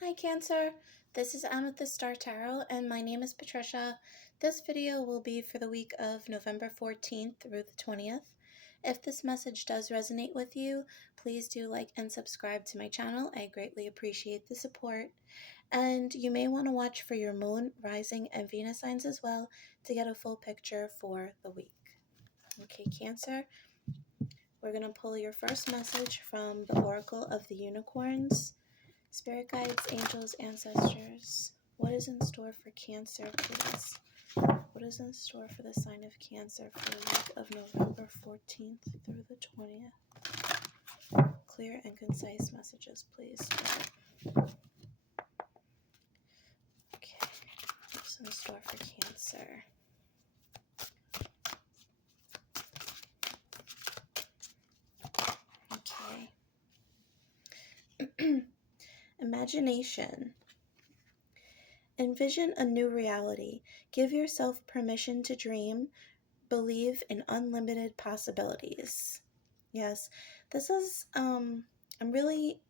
Hi Cancer, this is Amethyst Star Tarot and my name is Patricia. This video will be for the week of November 14th through the 20th. If this message does resonate with you, please do like and subscribe to my channel. I greatly appreciate the support. And you may want to watch for your moon, rising, and Venus signs as well to get a full picture for the week. Okay, Cancer, we're going to pull your first message from the Oracle of the Unicorns. Spirit guides, angels, ancestors, what is in store for Cancer, please? What is in store for the sign of Cancer for the week of November 14th through the 20th? Clear and concise messages, please. Okay, what's in store for Cancer? Okay. Imagination. Envision a new reality. Give yourself permission to dream. Believe in unlimited possibilities. Yes, this is, I'm really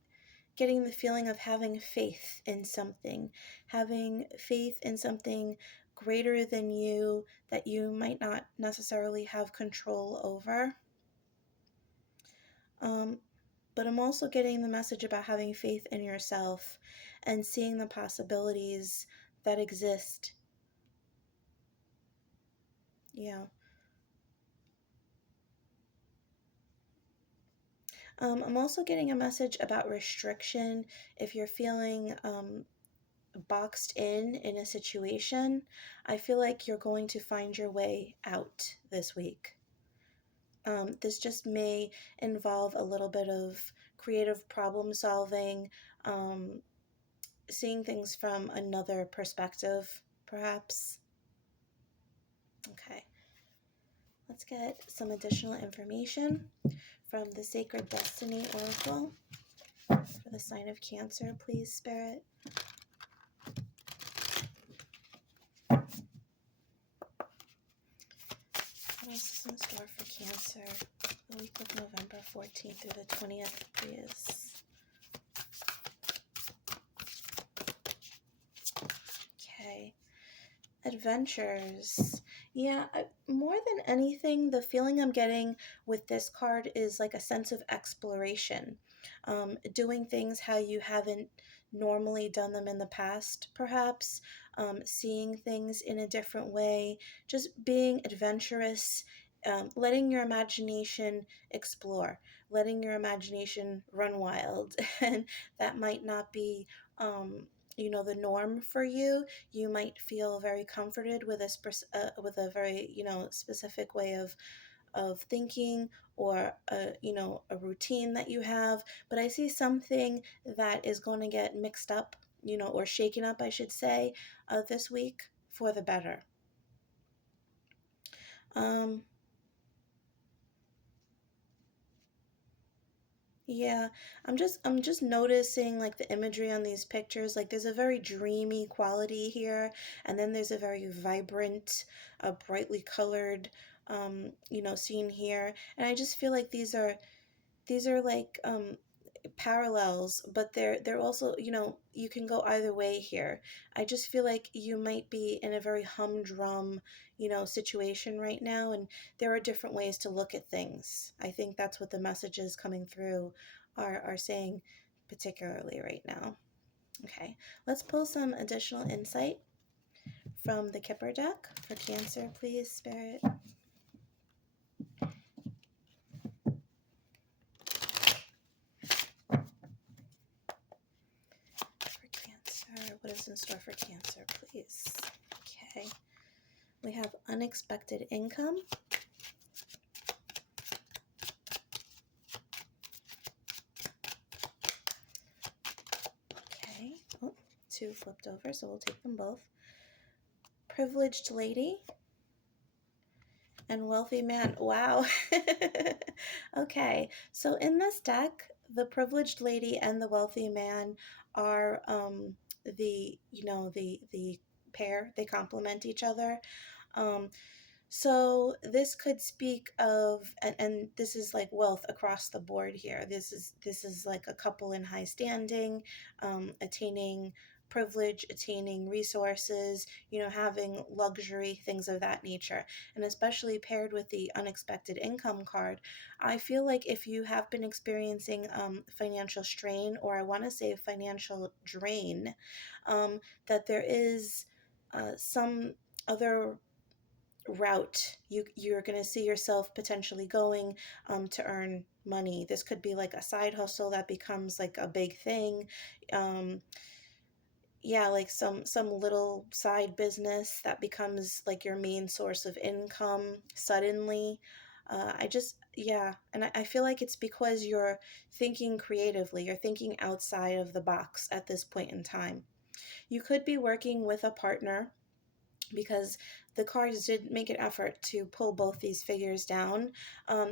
getting the feeling of having faith in something greater than you that you might not necessarily have control over. But I'm also getting the message about having faith in yourself and seeing the possibilities that exist. Yeah. I'm also getting a message about restriction. If you're feeling boxed in a situation, I feel like you're going to find your way out this week. This just may involve a little bit of creative problem solving, seeing things from another perspective, perhaps. Okay, let's get some additional information from the Sacred Destiny Oracle for the sign of Cancer, please, Spirit. What else is in store for Cancer the week of November 14th through the 20th, please? Okay. Adventures. Yeah, more than anything, the feeling I'm getting with this card is like a sense of exploration. Doing things how you haven't normally done them in the past, perhaps. Seeing things in a different way. Just being adventurous. Letting your imagination explore. Letting your imagination run wild. And that might not be, the norm for you. You might feel very comforted with a very specific way of thinking, or a routine that you have. But I see something that is going to get mixed up, or shaken up, I should say, this week for the better. Yeah, I'm just noticing like the imagery on these pictures. Like there's a very dreamy quality here, and then there's a very vibrant, brightly colored, scene here. And I just feel like these are like parallels, but they're also, you can go either way here. I just feel like you might be in a very humdrum, situation right now, and there are different ways to look at things. I think that's what the messages coming through are saying particularly right now. Okay, let's pull some additional insight from the Kipper deck for Cancer, please, Spirit. For Cancer, what is in store for Cancer, please? Okay. We have unexpected income. Okay. Oh, two flipped over, so we'll take them both. Privileged lady and wealthy man. Wow. Okay. So in this deck, the privileged lady and the wealthy man are the pair. They complement each other. So this could speak of, and this is like wealth across the board here. This is like a couple in high standing, attaining privilege, attaining resources, having luxury, things of that nature. And especially paired with the unexpected income card, I feel like if you have been experiencing financial strain, or I want to say financial drain, that there is some other route you're going to see yourself potentially going to earn money. This could be like a side hustle that becomes like a big thing. um, yeah, like some little side business that becomes like your main source of income suddenly. I just, yeah, and I feel like it's because you're thinking creatively, you're thinking outside of the box at this point in time. You could be working with a partner, because the cards did make an effort to pull both these figures down.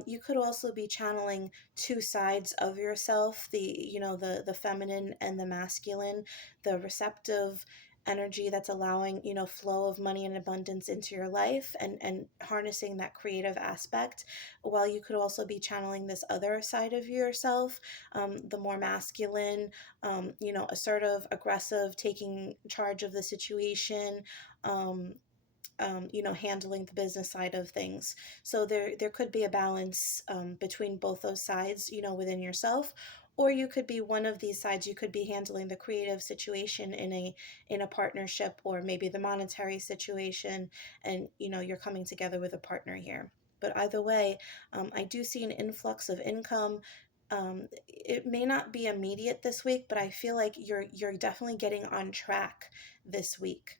You could also be channeling two sides of yourself, the feminine and the masculine, the receptive energy that's allowing flow of money and abundance into your life, and harnessing that creative aspect, while you could also be channeling this other side of yourself, the more masculine, assertive, aggressive, taking charge of the situation, um, handling the business side of things. So there could be a balance between both those sides, within yourself. Or you could be one of these sides. You could be handling the creative situation in a partnership, or maybe the monetary situation, and you're coming together with a partner here. But either way, I do see an influx of income. It may not be immediate this week, but I feel like you're definitely getting on track this week.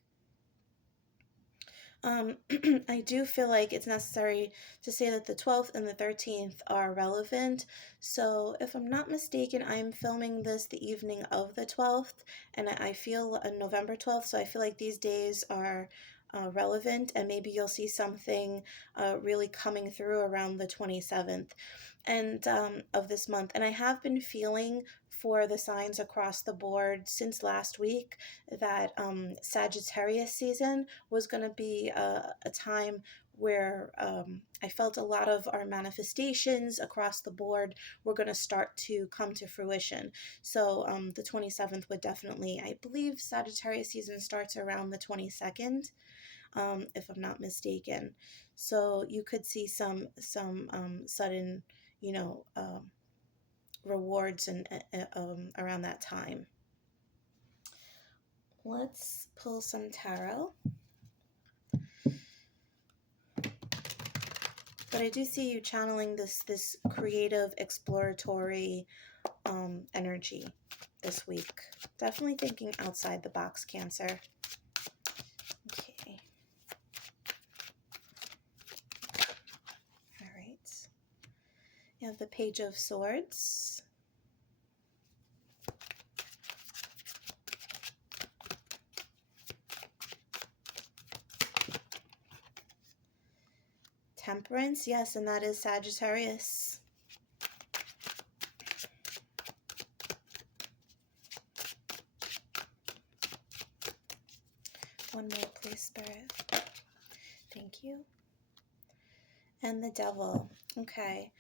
I do feel like it's necessary to say that the 12th and the 13th are relevant. So, if I'm not mistaken, I'm filming this the evening of the 12th, and I feel November 12th, so I feel like these days are relevant, and maybe you'll see something really coming through around the 27th and of this month. And I have been feeling for the signs across the board since last week that Sagittarius season was going to be a time where I felt a lot of our manifestations across the board were going to start to come to fruition. So the 27th would definitely, I believe Sagittarius season starts around the 22nd, if I'm not mistaken. So you could see some sudden, you know, rewards and around that time. Let's pull some tarot. But I do see you channeling this creative, exploratory energy this week. Definitely thinking outside the box, Cancer. Okay. All right. You have the Page of Swords. Temperance, yes, and that is Sagittarius. One more, please, Spirit. Thank you. And the Devil. Okay.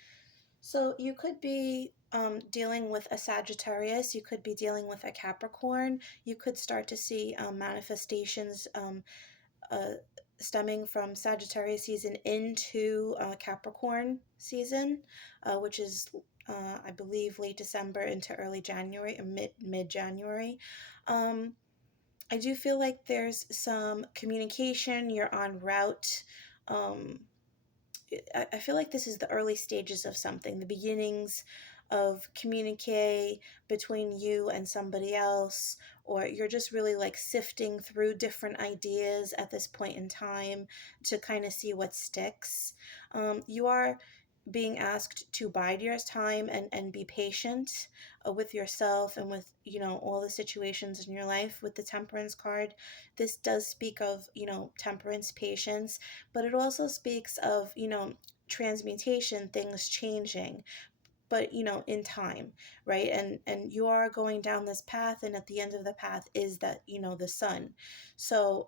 So you could be dealing with a Sagittarius. You could be dealing with a Capricorn. You could start to see manifestations uh, stemming from Sagittarius season into Capricorn season, which is I believe late December into early January, or mid January. Um, I do feel like there's some communication. You're en route. Um, I feel like this is the early stages of something, the beginnings of communique between you and somebody else, or you're just really like sifting through different ideas at this point in time to kind of see what sticks. You are being asked to bide your time and be patient with yourself and with all the situations in your life. With the Temperance card, this does speak of temperance, patience, but it also speaks of transmutation, things changing, but in time, right? And you are going down this path, and at the end of the path is that the sun. So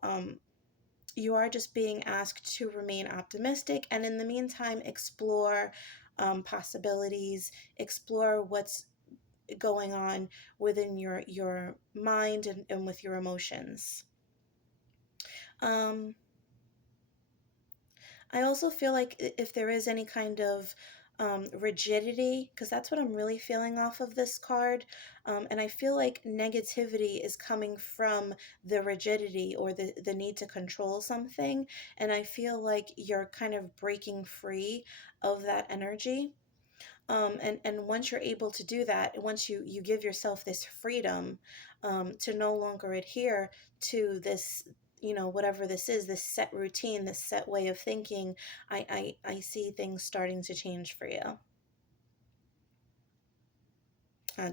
you are just being asked to remain optimistic, and in the meantime, explore possibilities, explore what's going on within your mind and with your emotions. Um, I also feel like if there is any kind of rigidity, because that's what I'm really feeling off of this card, and I feel like negativity is coming from the rigidity or the need to control something, and I feel like you're kind of breaking free of that energy. And once you're able to do that, once you give yourself this freedom to no longer adhere to this, whatever this is, this set routine, this set way of thinking, I see things starting to change for you.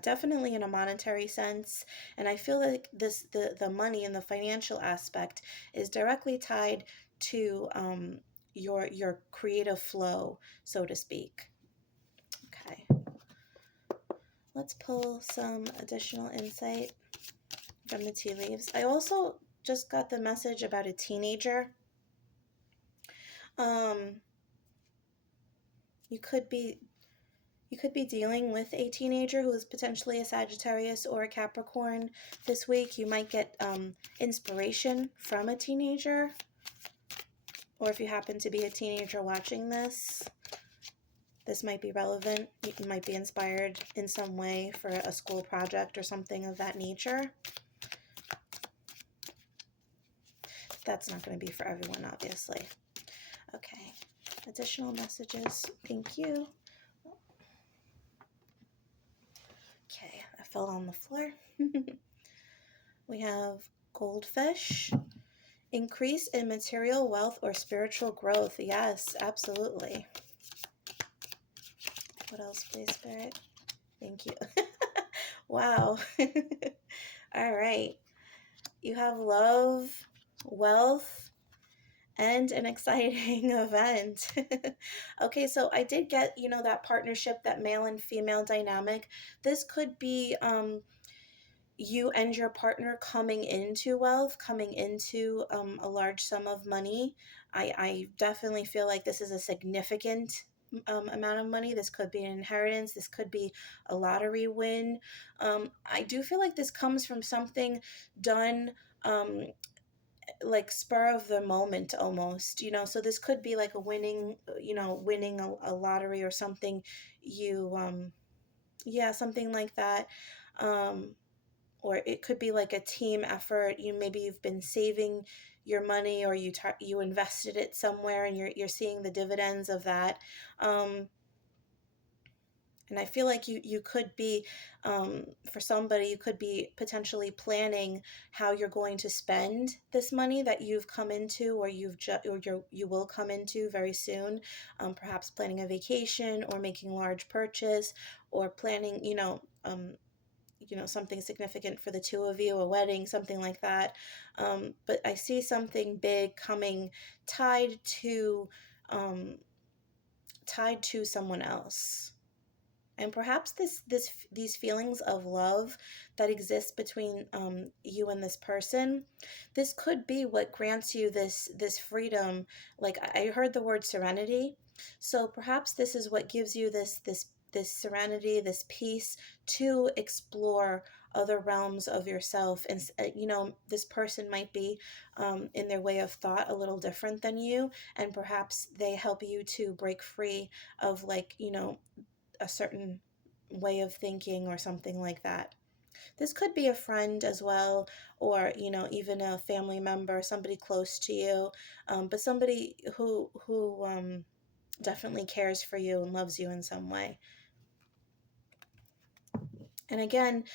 Definitely in a monetary sense, and I feel like the money and the financial aspect is directly tied to your creative flow, so to speak. Okay. Let's pull some additional insight from the tea leaves. I also just got the message about a teenager. Um, you could be dealing with a teenager who is potentially a Sagittarius or a Capricorn this week. You might get inspiration from a teenager, or if you happen to be a teenager watching this, this might be relevant. You might be inspired in some way for a school project or something of that nature. That's not going to be for everyone, obviously. Okay, additional messages. Thank you. Okay, I fell on the floor. We have goldfish. Increase in material wealth or spiritual growth. Yes, absolutely. What else, please, Spirit? Thank you. Wow. All right. You have love, wealth, and an exciting event. Okay, so I did get, that partnership, that male and female dynamic. This could be you and your partner coming into wealth, coming into a large sum of money. I definitely feel like this is a significant amount of money. This could be an inheritance. This could be a lottery win. I do feel like this comes from something done like spur of the moment almost, so this could be like a winning, winning a lottery or something. Yeah, something like that. um or it could be like a team effort. Maybe you've been saving your money, or you invested it somewhere, and you're seeing the dividends of that. And I feel like you could be, for somebody, you could be potentially planning how you're going to spend this money that you've come into, or you will come into very soon. Perhaps planning a vacation, or making a large purchase, or planning, something significant for the two of you, a wedding, something like that. But I see something big coming, tied to um, someone else. And perhaps these feelings of love that exist between you and this person, this could be what grants you this freedom. Like, I heard the word serenity, so perhaps this is what gives you this serenity, this peace to explore other realms of yourself. And this person might be in their way of thought a little different than you, and perhaps they help you to break free of, like, a certain way of thinking or something like that. This could be a friend as well, or even a family member, somebody close to you, but somebody who definitely cares for you and loves you in some way. And again,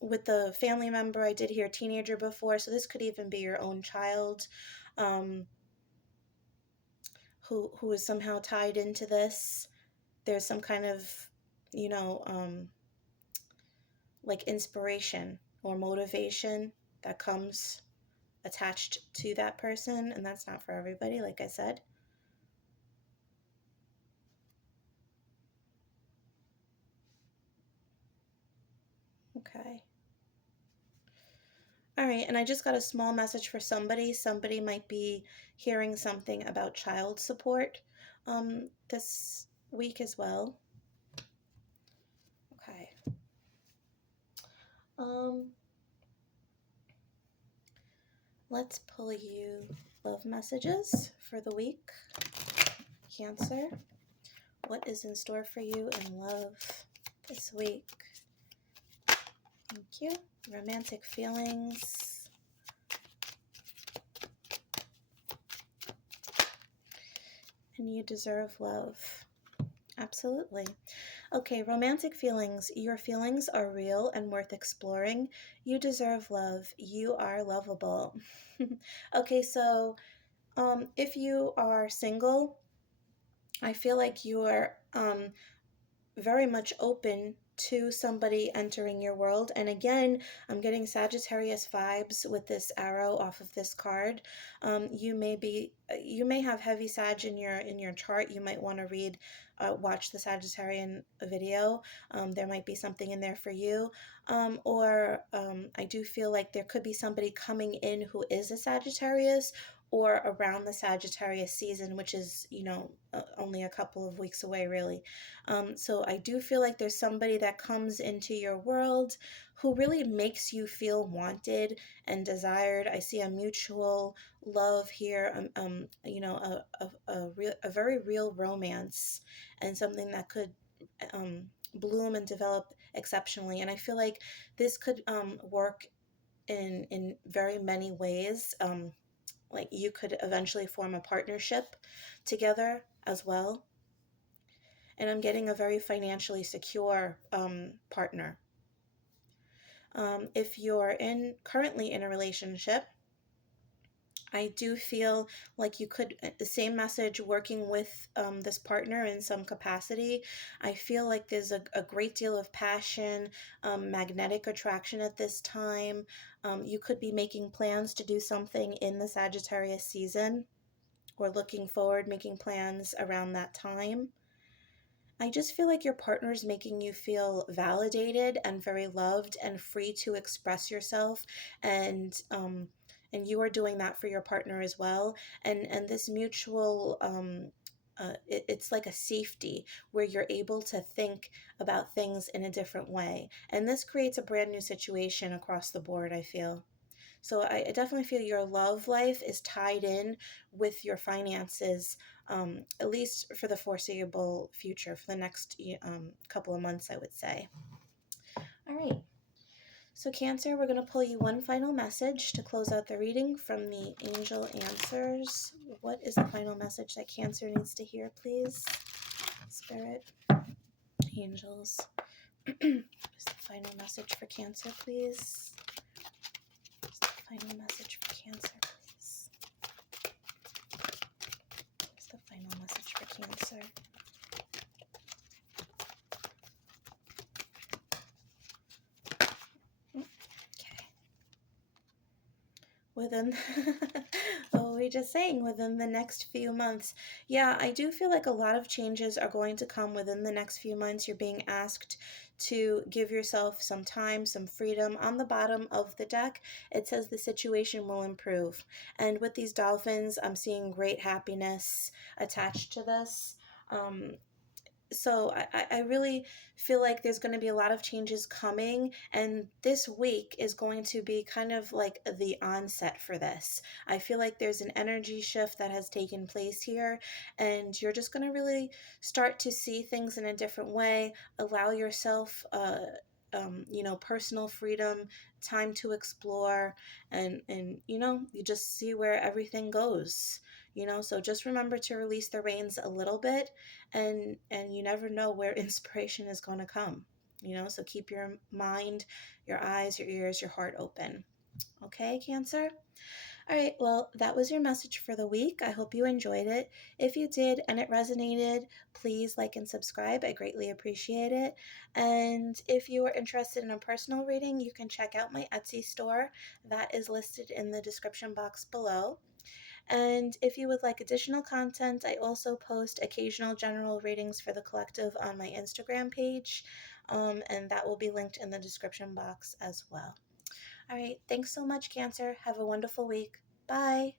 with the family member, I did hear teenager before, so this could even be your own child, um, who is somehow tied into this. There's some kind of, you know, um, like inspiration or motivation that comes attached to that person, and that's not for everybody, like I said. Okay. All right, and I just got a small message for somebody. Somebody might be hearing something about child support this week as well. Okay. Um, let's pull you love messages for the week. Cancer, what is in store for you in love this week? Thank you. Romantic feelings. And you deserve love. Absolutely. Okay, romantic feelings. Your feelings are real and worth exploring. You deserve love. You are lovable. Okay, so if you are single, I feel like you are very much open to somebody entering your world. And again, I'm getting Sagittarius vibes with this arrow off of this card. You may have heavy Sag in your chart. You might want to watch the Sagittarian video. There might be something in there for you. I do feel like there could be somebody coming in who is a Sagittarius, or around the Sagittarius season, which is, only a couple of weeks away, really. So I do feel like there's somebody that comes into your world who really makes you feel wanted and desired. I see a mutual love here, a very real romance, and something that could um, bloom and develop exceptionally. And I feel like this could work in very many ways. Like you could eventually form a partnership together as well. And I'm getting a very financially secure partner. If you're currently in a relationship, I do feel like you could, the same message, working with this partner in some capacity. I feel like there's a great deal of passion, magnetic attraction at this time. You could be making plans to do something in the Sagittarius season, or looking forward, making plans around that time. I just feel like your partner is making you feel validated and very loved and free to express yourself, and you are doing that for your partner as well. And this mutual it's like a safety where you're able to think about things in a different way, and this creates a brand new situation across the board, I feel. So I definitely feel your love life is tied in with your finances, at least for the foreseeable future, for the next couple of months, I would say. All right. So, Cancer, we're going to pull you one final message to close out the reading from the Angel Answers. What is the final message that Cancer needs to hear, please? Spirit, angels. What's the final message for Cancer, please? What's the final message for Cancer, please? What's the final message for Cancer? Okay. Within, oh, we just saying within the next few months. Yeah, I do feel like a lot of changes are going to come within the next few months. You're being asked to give yourself some time, some freedom. On the bottom of the deck, it says the situation will improve. And with these dolphins, I'm seeing great happiness attached to this. So I really feel like there's going to be a lot of changes coming, and this week is going to be kind of like the onset for this. I feel like there's an energy shift that has taken place here, and you're just going to really start to see things in a different way. Allow yourself personal freedom, time to explore, and you just see where everything goes. So just remember to release the reins a little bit, and you never know where inspiration is going to come. So keep your mind, your eyes, your ears, your heart open. Okay, Cancer? All right, well, that was your message for the week. I hope you enjoyed it. If you did and it resonated, please like and subscribe. I greatly appreciate it. And if you are interested in a personal reading, you can check out my Etsy store. That is listed in the description box below. And if you would like additional content, I also post occasional general readings for the collective on my Instagram page, and that will be linked in the description box as well. All right. Thanks so much, Cancer. Have a wonderful week. Bye.